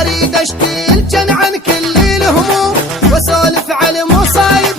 اريد اشكي الجن عن كل الهموم واسولف على المصايب